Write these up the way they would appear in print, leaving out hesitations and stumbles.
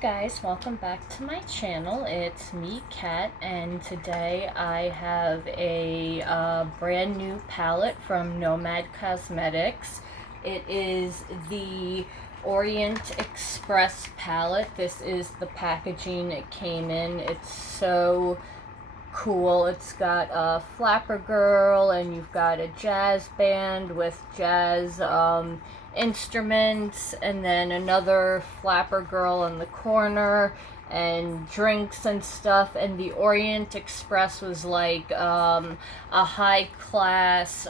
guys, welcome back to my channel. It's me, Kat, and today I have a brand new palette from Nomad Cosmetics. It is the Orient Express palette. This is the packaging it came in. It's so cool. It's got a flapper girl, and you've got a jazz band with jazz instruments, and then another flapper girl in the corner, and drinks and stuff. And the Orient Express was like a high class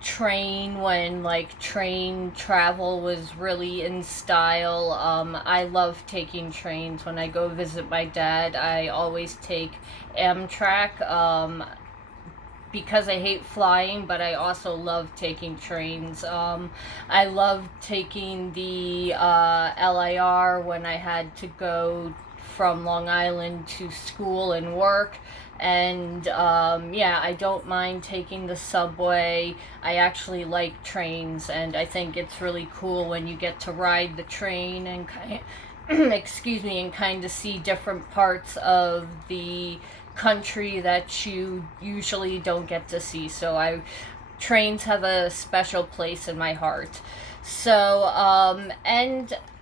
train when like train travel was really in style. I love taking trains. When I go visit my dad, I always take Amtrak because I hate flying, but I also love taking trains. I love taking the LIR when I had to go from Long Island to school and work. And yeah, I don't mind taking the subway. I actually like trains, and I think it's really cool when you get to ride the train and kind of, excuse me, and kind of see different parts of the country that you usually don't get to see. So trains have a special place in my heart. So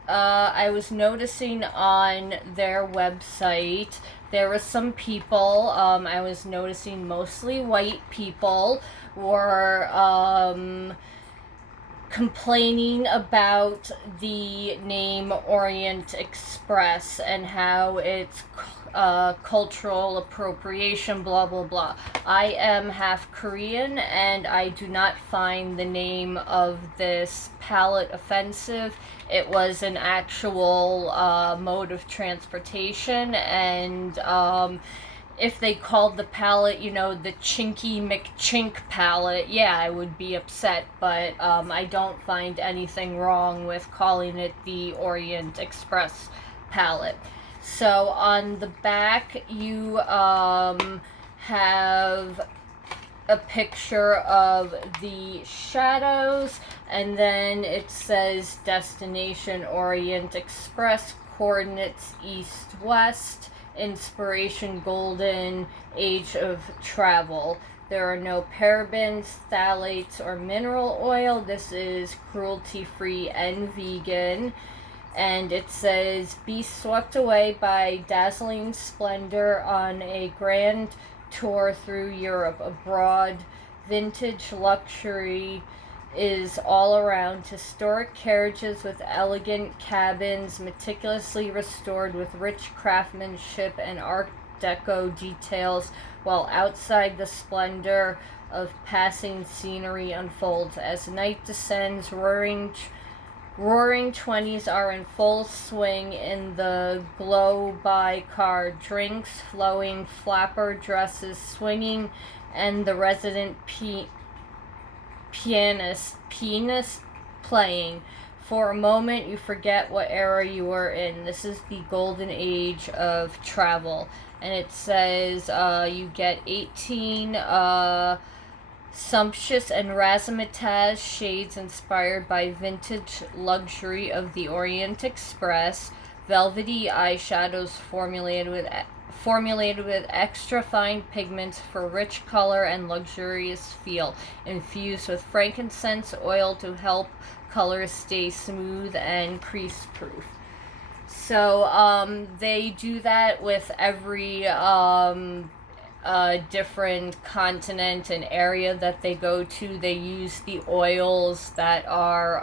I was noticing on their website there were some people, I was noticing mostly white people, were complaining about the name Orient Express and how it's cultural appropriation, blah blah blah. I am half Korean, and I do not find the name of this palette offensive. It was an actual mode of transportation, and if they called the palette, the Chinky McChink palette, yeah, I would be upset, but I don't find anything wrong with calling it the Orient Express palette. So on the back, you have a picture of the shadows, and then it says Destination Orient Express, coordinates east-west, inspiration golden, age of travel. There are no parabens, phthalates, or mineral oil. This is cruelty-free and vegan. And it says, be swept away by dazzling splendor on a grand tour through Europe. Abroad, vintage luxury is all around. Historic carriages with elegant cabins, meticulously restored with rich craftsmanship and Art Deco details, while outside the splendor of passing scenery unfolds. As night descends, roaring 20s are in full swing in the glow-by car. Drinks flowing, flapper dresses swinging, and the resident pianist playing. For a moment, you forget what era you are in. This is the golden age of travel. And it says you get 18... sumptuous and razzmatazz shades inspired by vintage luxury of the Orient Express. Velvety eyeshadows formulated with extra fine pigments for rich color and luxurious feel. Infused with frankincense oil to help colors stay smooth and crease proof. So they do that with every different continent and area that they go to. They use the oils that are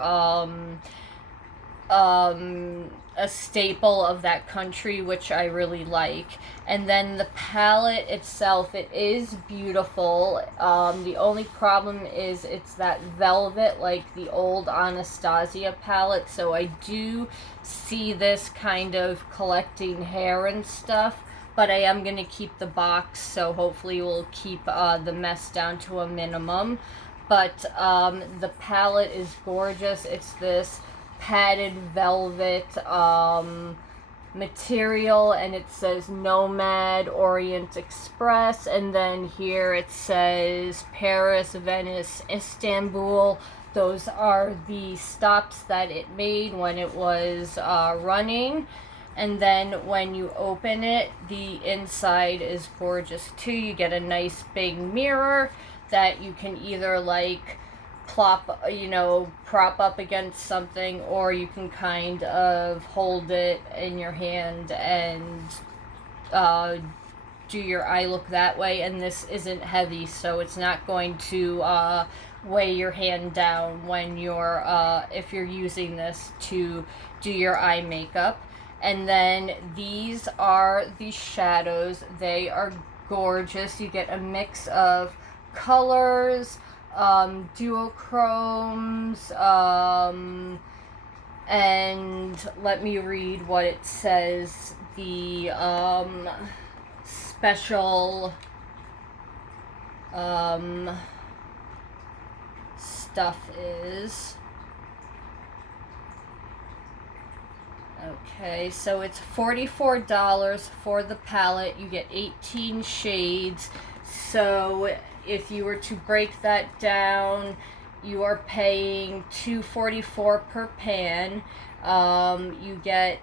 a staple of that country, which I really like. And then the palette itself, it is beautiful. The only problem is it's that velvet, like the old Anastasia palette. So I do see this kind of collecting hair and stuff, but I am going to keep the box, so hopefully we'll keep the mess down to a minimum. But the palette is gorgeous. It's this padded velvet material, and it says Nomad Orient Express, and then here it says Paris, Venice, Istanbul, Those are the stops that it made when it was running. And then when you open it, the inside is gorgeous too. You get a nice big mirror that you can either like prop up against something, or you can kind of hold it in your hand and do your eye look that way. And this isn't heavy, so it's not going to weigh your hand down when you're if you're using this to do your eye makeup. And then these are the shadows. They are gorgeous. You get a mix of colors, duochromes, and let me read what it says. The special stuff is. Okay, so it's $44 for the palette. You get 18 shades. So if you were to break that down, you are paying $2.44 per pan. You get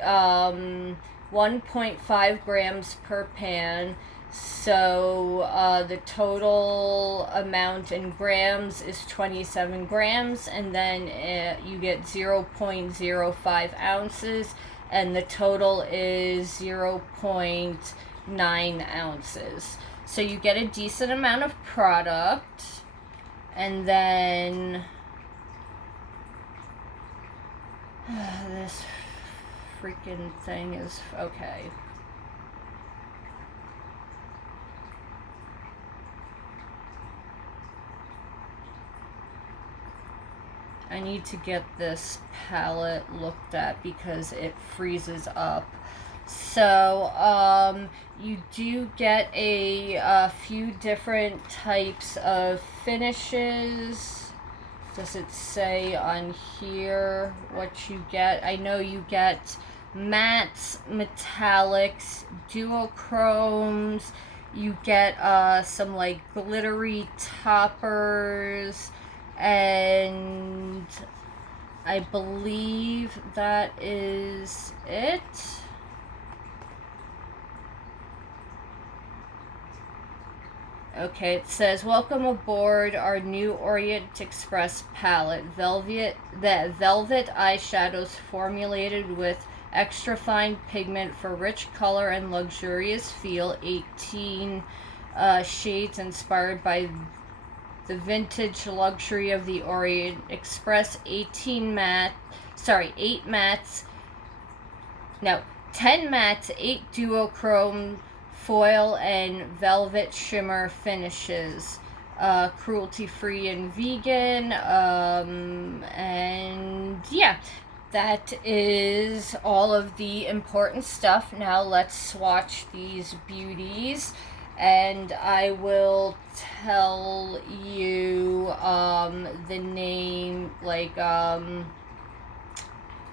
1.5 grams per pan. So the total amount in grams is 27 grams, and then you get 0.05 ounces, and the total is 0.9 ounces. So you get a decent amount of product. And then this freaking thing is okay. I need to get this palette looked at because it freezes up. So you do get a few different types of finishes. Does it say on here what you get? I know you get mattes, metallics, duochromes. You get some like glittery toppers, and I believe that is it. Okay, it says, welcome aboard our new Orient Express palette. The velvet eyeshadows formulated with extra fine pigment for rich color and luxurious feel. 18 shades inspired by the vintage luxury of the Orient Express. 8 mattes. No, 10 mattes, 8 duochrome, foil, and velvet shimmer finishes. Cruelty-free and vegan. And yeah, that is all of the important stuff. Now let's swatch these beauties, and I will tell you the name, like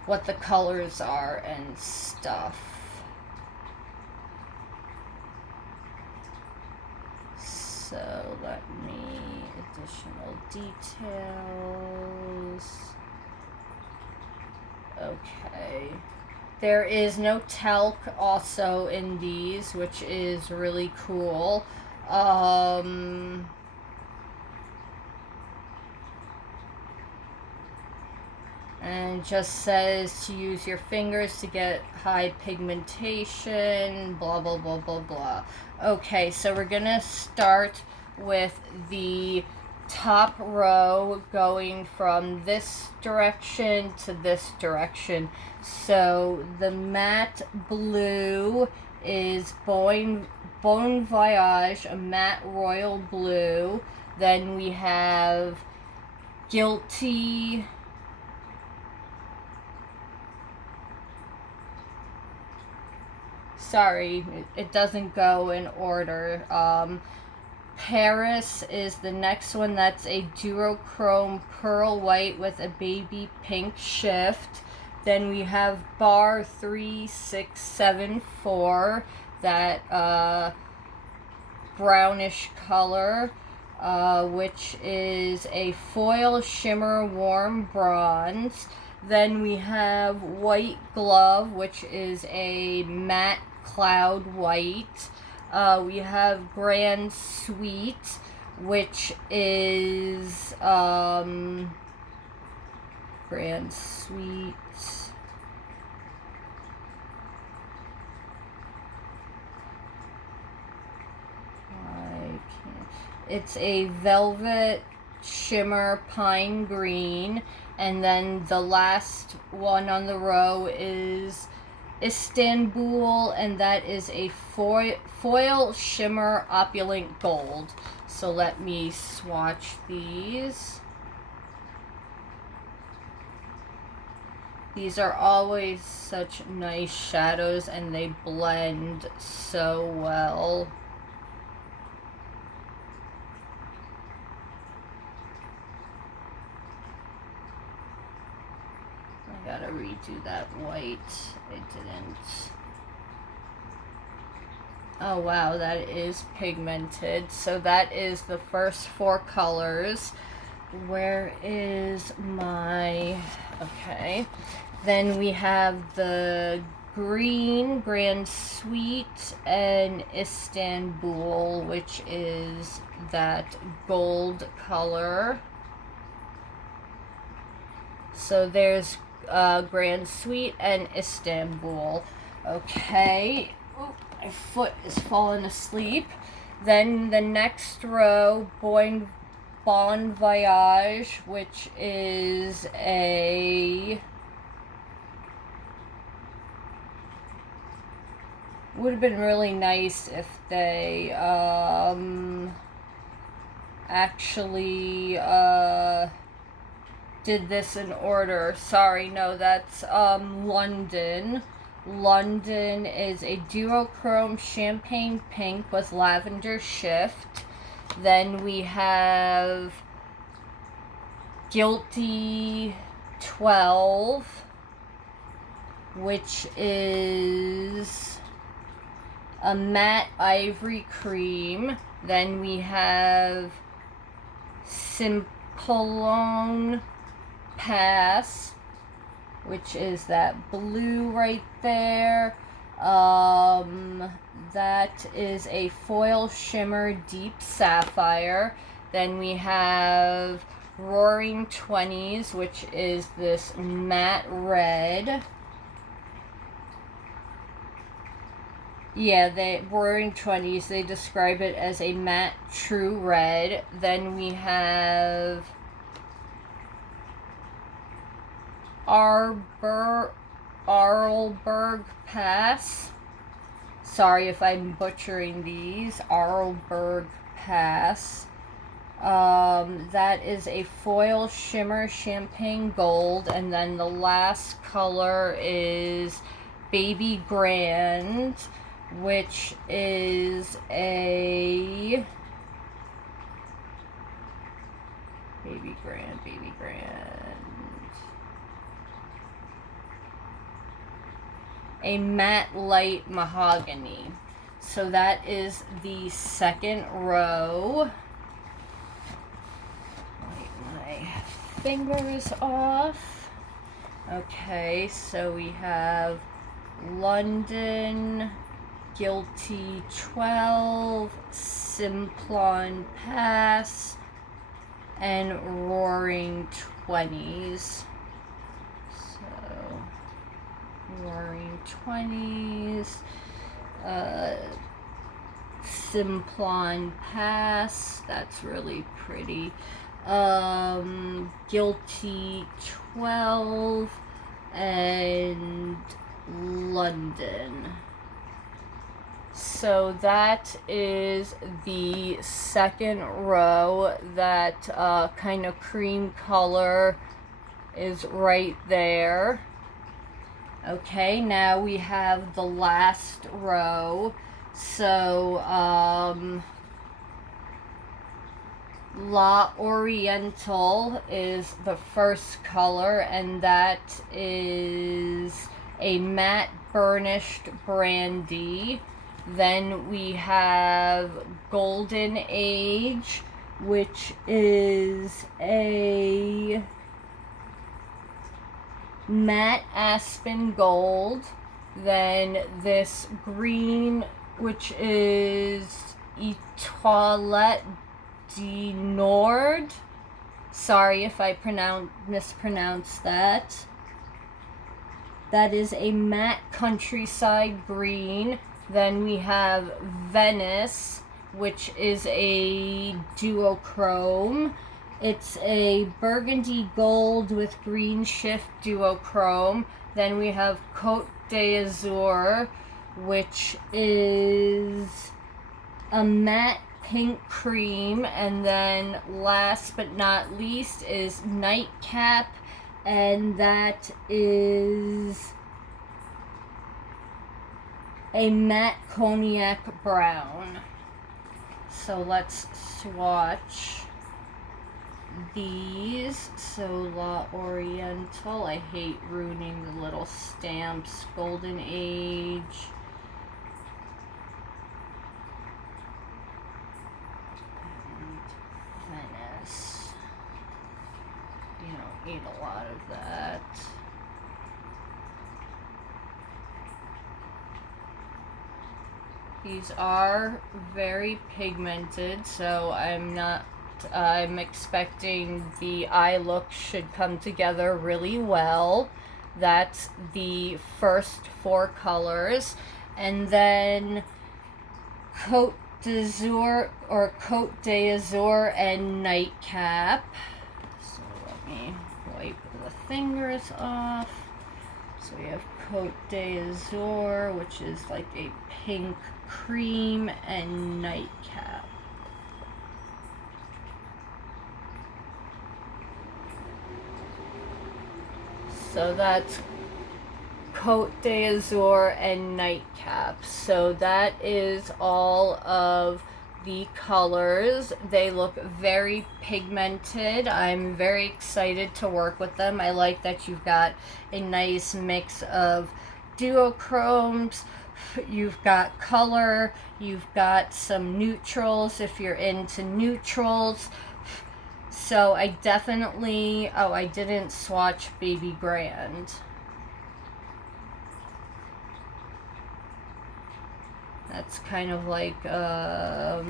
what the colors are and stuff. So let me, additional details. Okay. There is no talc also in these, which is really cool. And just says to use your fingers to get high pigmentation, blah, blah, blah, blah, blah. Okay, so we're gonna start with the top row, going from this direction to this direction. So the matte blue is Bon Voyage, a matte royal blue. Then we have Guilty, sorry, it doesn't go in order. Paris is the next one. That's a duochrome pearl white with a baby pink shift. Then we have Bar 3674, that brownish color. which is a foil shimmer warm bronze. Then we have White Glove, which is a matte cloud white. We have Grand Sweet, which is Grand Sweet. It's a velvet shimmer pine green, and then the last one on the row is Istanbul, and that is a foil shimmer opulent gold. So let me swatch these. These are always such nice shadows, and they blend so well. I gotta redo that white. I didn't. Oh wow, that is pigmented. So that is the first 4 colors. Where is my... Okay. Then we have the green, Grand Sweet, and Istanbul, which is that gold color. So there's Grand Sweet and Istanbul. Okay. Oh, my foot is falling asleep. Then the next row, Bon Voyage, which is a... Would have been really nice if they actually did this in order. Sorry, no, that's London. London is a duochrome champagne pink with lavender shift. Then we have Guilty 12, which is a matte ivory cream. Then we have Simplon Pass, which is that blue right there. That is a foil shimmer deep sapphire. Then we have Roaring 20s, which is this matte red. Yeah, the Roaring 20s, they describe it as a matte true red. Then we have Arlberg Pass. Sorry if I'm butchering these. Arlberg Pass. That is a foil shimmer champagne gold. And then the last color is Baby Grand, which is a... Baby Grand. A matte light mahogany. So that is the second row. Wipe my fingers off. Okay, so we have London, Guilty 12, Simplon Pass, and Roaring 20s. Roaring 20s, Simplon Pass, that's really pretty, Guilty 12, and London. So that is the second row. That kind of cream color is right there. Okay, now we have the last row. So, La Oriental is the first color, and that is a matte burnished brandy. Then we have Golden Age, which is a matte aspen gold. Then this green, which is Etoilette du Nord. Sorry if I mispronounced that. That is a matte countryside green. Then we have Venice, which is a duochrome. It's a burgundy gold with green shift duochrome. Then we have Côte d'Azur, which is a matte pink cream. And then last but not least is Nightcap, and that is a matte cognac brown. So let's swatch these. So La Oriental, I hate ruining the little stamps. Golden Age. And Venice. You don't eat a lot of that. These are very pigmented, so I'm expecting the eye look should come together really well. That's the first 4 colors. And then Côte d'Azur and Nightcap. So let me wipe the fingers off. So we have Côte d'Azur, which is like a pink cream, and Nightcap. So that's Côte d'Azur and Nightcap. So that is all of the colors. They look very pigmented. I'm very excited to work with them. I like that you've got a nice mix of duochromes, you've got color, you've got some neutrals if you're into neutrals. So I definitely, I didn't swatch Baby Grand. That's kind of like, how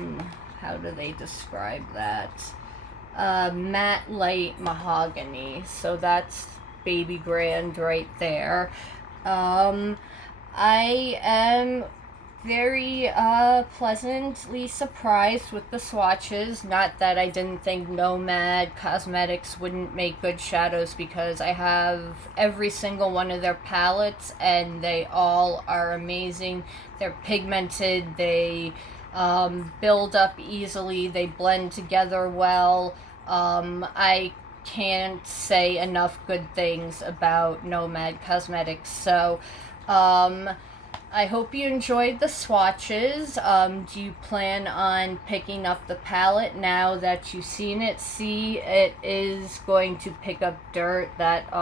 do they describe that? Matte light mahogany. So that's Baby Grand right there. I am very pleasantly surprised with the swatches. Not that I didn't think Nomad Cosmetics wouldn't make good shadows, because I have every single one of their palettes and they all are amazing. They're pigmented, they build up easily, they blend together well. I can't say enough good things about Nomad Cosmetics. So I hope you enjoyed the swatches. Do you plan on picking up the palette now that you've seen it? See, it is going to pick up dirt. That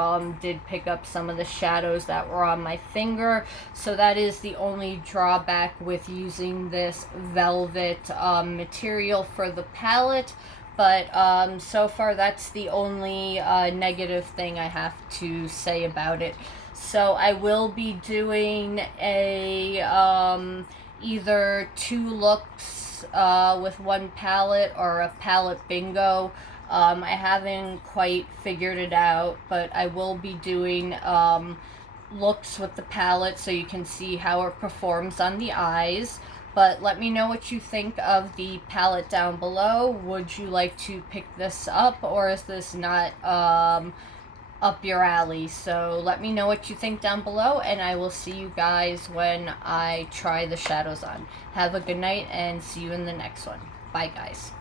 did pick up some of the shadows that were on my finger. So that is the only drawback with using this velvet material for the palette. But so far that's the only negative thing I have to say about it. So I will be doing a either 2 looks with one palette, or a palette bingo. I haven't quite figured it out, but I will be doing looks with the palette so you can see how it performs on the eyes. But let me know what you think of the palette down below. Would you like to pick this up, or is this not up your alley? So let me know what you think down below, and I will see you guys when I try the shadows on. Have a good night, and see you in the next one. Bye, guys.